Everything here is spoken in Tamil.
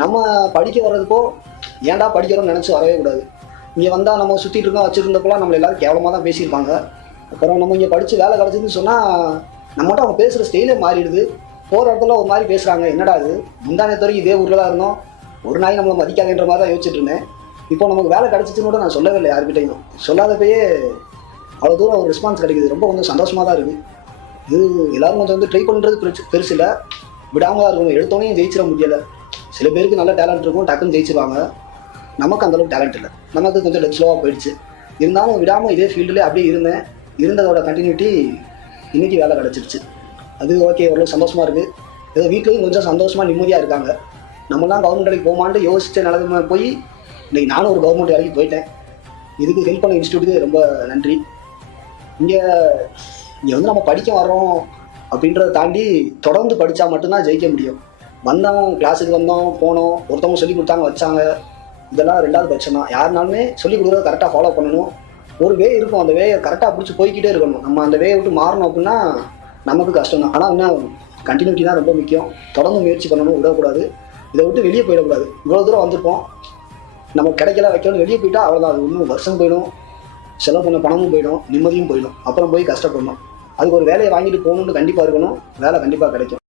நம்ம படிக்க வர்றதுக்கோ ஏன்டா படிக்கிறோம்னு நினச்சி வரவே கூடாது. இங்கே வந்தால் நம்ம சுற்றிட்டு இருக்கோம் வச்சுருந்தப்பெல்லாம் நம்மளை எல்லாரும் கேவலமாக தான் பேசியிருப்பாங்க. அப்புறம் நம்ம இங்கே படித்து வேலை கிடச்சிதுன்னு சொன்னால் நம்மகிட்ட அவங்க பேசுகிற ஸ்டைலே மாறிடுது. போகிற இடத்துல ஒரு மாதிரி பேசுகிறாங்க, என்னடா அது முந்தானே வரைக்கும் இதே ஊரில் தான் இருந்தோம், ஒரு நாய் நம்மளை மதிக்காதுன்ற மாதிரி தான் யோசிச்சுட்டு இருந்தேன். இப்போ நமக்கு வேலை கிடச்சிச்சுன்னு கூட நான் சொல்லவே இல்லை யாருக்கிட்டையும். சொல்லாதப்பயே அவ்வளோ தூரம் ஒரு ரெஸ்பான்ஸ் கிடைக்குது. ரொம்ப கொஞ்சம் சந்தோஷமாக தான் இருக்குது. இது எல்லோரும் கொஞ்சம் வந்து ட்ரை பண்ணுறது பெருசு இல்லை, விடாமல் தான் இருக்கணும். எடுத்தோடனே ஜெயிச்சிட முடியலை. சில பேருக்கு நல்ல டேலண்ட் இருக்கும், டக்குன்னு ஜெயிச்சிருவாங்க. நமக்கு அந்தளவுக்கு டேலண்ட் இல்லை, நமக்கு கொஞ்சம் டெத் ஸ்லோவாக போயிடுச்சு. இருந்தாலும் விடாமல் இதே ஃபீல்டில் அப்படியே இருந்ததோட கண்டினியூட்டி இன்றைக்கி வேலை கிடச்சிருச்சு. அது ஓகே, ஓரளவு சந்தோஷமாக இருக்குது. ஏதோ வீட்லேயும் கொஞ்சம் சந்தோஷமாக நிம்மதியாக இருக்காங்க. நம்மளாம் கவர்மெண்ட் வேலைக்கு போகமான்ட்டு யோசிச்ச நிலைமை போய் இன்றைக்கி நானும் ஒரு கவர்மெண்ட் வேலைக்கு போயிட்டேன். இதுக்கு ஹெல்ப் பண்ண இன்ஸ்டியூட்டுக்கு ரொம்ப நன்றி. இங்கே வந்து நம்ம படிக்க வரோம் அப்படின்றத தாண்டி தொடர்ந்து படித்தா மட்டும்தான் ஜெயிக்க முடியும். வந்தோம், கிளாஸுக்கு வந்தோம், போனோம், ஒருத்தவங்க சொல்லி கொடுத்தாங்க வச்சாங்க, இதெல்லாம் ரெண்டாவது பட்சம் தான். யாருனாலுமே சொல்லிக் கொடுக்குறத கரெக்டாக ஃபாலோ பண்ணணும். ஒரு வே இருக்கும், அந்த வேயை கரெக்டாக பிடிச்சி போய்கிட்டே இருக்கணும். நம்ம அந்த வேயை விட்டு மாறணும் அப்படின்னா நமக்கு கஷ்டம் தான். ஆனால் இன்னும் கண்டினியூட்டி தான் ரொம்ப முக்கியம். தொடர்ந்து முயற்சி பண்ணணும், விடக்கூடாது. இதை விட்டு வெளியே போயிடக்கூடாது. இவ்வளோ தூரம் வந்திருப்போம், நம்ம கிடைக்கல வைக்கணும், வெளியே போயிட்டா அவ்வளோதான். அது இன்னும் வருஷம் போயிடும், செலவு பண்ண பணமும் போயிடும், நிம்மதியும் போயிடும். அப்புறம் போய் கஷ்டப்படணும். அதுக்கு ஒரு வேலையை வாங்கிட்டு போகணுன்னு கண்டிப்பாக இருக்கணும். வேலை கண்டிப்பாக கிடைக்கும்.